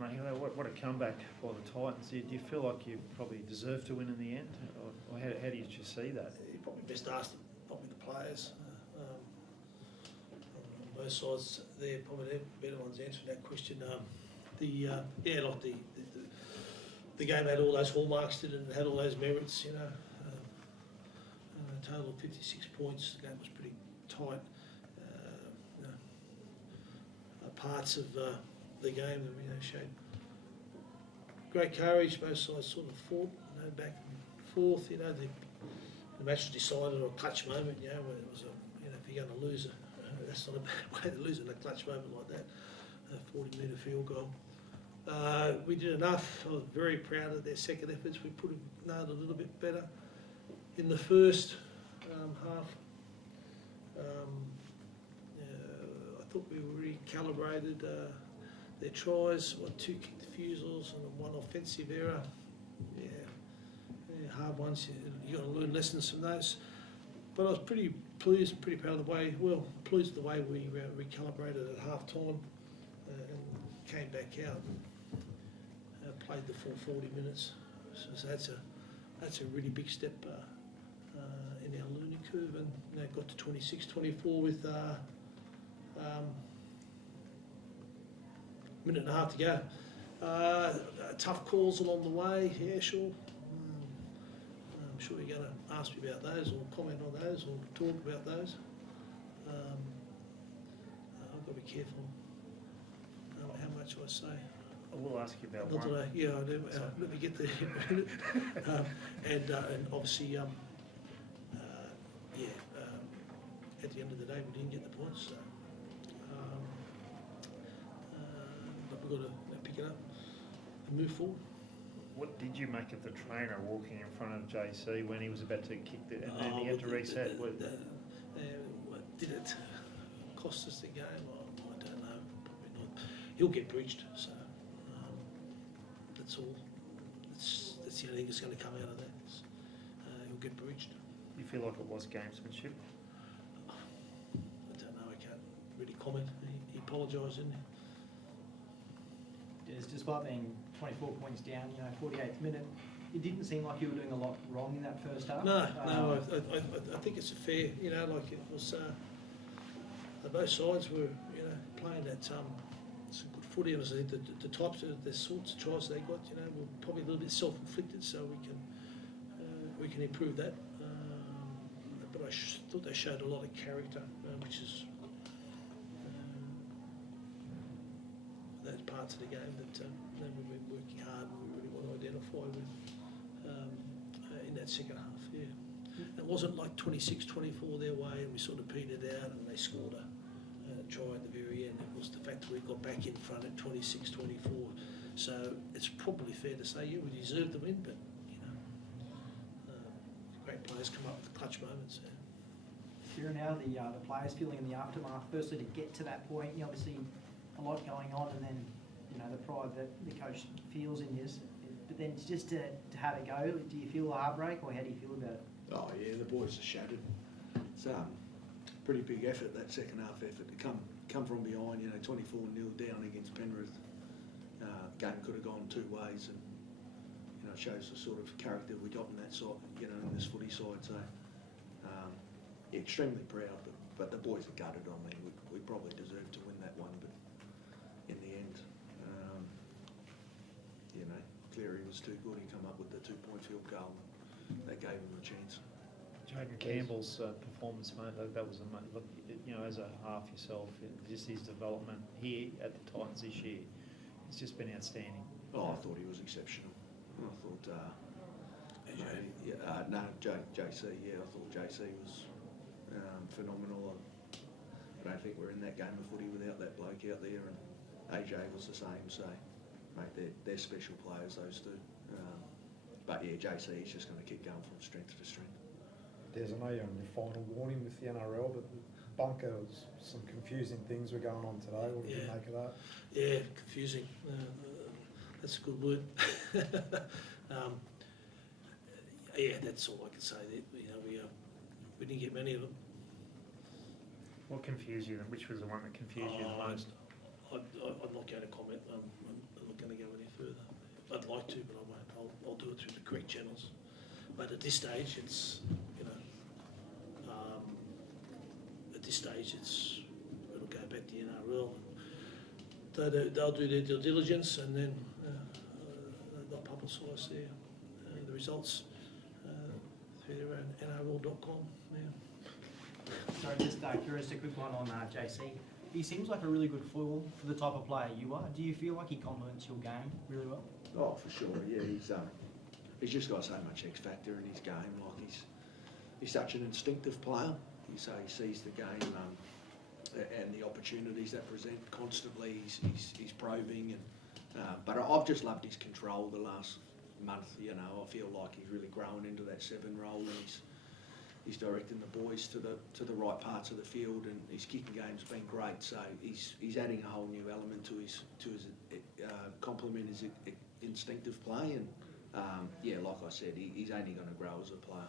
making of that. What a comeback by the Titans. Do you feel like you probably deserve to win in the end? Or how do you just see that? You probably best ask the players. On both sides, they're probably the better ones answering that question. The game had all those hallmarks, did it? And had all those merits, you know. A total of 56 points. The game was pretty tight. Parts of the game that showed great courage. Both sides sort of fought, back and forth. The match was decided on a clutch moment. Where it was if you're going to lose, that's not a bad way to lose in a clutch moment like that. A 40-metre field goal. We did enough. I was very proud of their second efforts. We put it nailed a little bit better in the first half. I thought we recalibrated their tries, 2 kick defusals and 1 offensive error. Hard ones. You got to learn lessons from those. But I was pretty pleased, pretty proud of the way. Pleased with the way we recalibrated at half time and came back out. Played the full 40 minutes. So that's a really big step in our learning curve, and got to 26-24 with. Minute and a half to go. Tough calls along the way, yeah, sure. I'm sure you're going to ask me about those or comment on those or talk about those. I've got to be careful how much I say. I will ask you about one. I do. Let me get there in a minute. And obviously, at the end of the day, we didn't get the points. So. But we've got to pick it up and move forward. What did you make of the trainer walking in front of JC when he was about to kick it and then he had to reset? Did it cost us the game? I don't know. Probably not. He'll get breached, so that's all. That's the only thing that's going to come out of that. He'll get breached. You feel like it was gamesmanship? I don't know. I can't really comment. He apologised, didn't he? Despite being 24 points down, 48th minute, it didn't seem like you were doing a lot wrong in that first half. No, I think it's a fair, like it was. Both sides were, playing that some good footy. And I think the types of the sorts of tries they got, were probably a little bit self-inflicted, so we can improve that. But I thought they showed a lot of character, which is. Those parts of the game that we've been working hard and we really want to identify with in that second half. Yeah, it wasn't like 26-24 their way and we sort of petered out and they scored a try at the very end. It was the fact that we got back in front at 26-24. So it's probably fair to say, we deserved the win, but great players come up with clutch moments. Here now, the players feeling in the aftermath. Firstly, to get to that point, obviously. A lot going on, and then the pride that the coach feels in his. But then just to have it go, do you feel a heartbreak, or how do you feel about it? Oh yeah, the boys are shattered. It's pretty big effort, that second half effort to come from behind. 24-0 down against Penrith. Game could have gone 2 ways, and it shows the sort of character we got in that side, in this footy side. So extremely proud, but the boys are gutted. I mean, we probably deserved to win that one, but. In the end, Cleary was too good. He come up with the 2-point field goal. That gave him a chance. Jaden Campbell's performance, mate, that was amazing. Look, as a half yourself, just his development here at the Titans this year, it's just been outstanding. Oh, I thought he was exceptional. I thought, JC, I thought JC was phenomenal. I don't think we're in that game of footy without that bloke out there. And AJ was the same, so mate, they're special players, those two. But yeah, JC is just going to keep going from strength to strength. There's no final warning with the NRL, but the bunker was some confusing things were going on today. What did you make of that? Yeah, confusing. That's a good word. That's all I can say. We didn't get many of them. What confused you then? Which was the one that confused you the most? I'm not going to comment. I'm not going to But at this stage, it's, you know, at this stage, it'll go back to the NRL. They'll do their due diligence, and then they'll publicise the results through their own NRL.com. Yeah. Sorry, just curious, a quick one on JC. He seems like a really good foil for the type of player you are. Do you feel like he complements your game really well? Oh, for sure. Yeah, he's just got so much X factor in his game. Like he's such an instinctive player. He sees the game and the opportunities that present constantly. He's probing, but I've just loved his control the last month. You know, I feel like he's really grown into that 7 role, and he's directing the boys to the right parts of the field, and his kicking game's been great. So he's adding a whole new element to his complement his instinctive play, and yeah, like I said, he's only going to grow as a player.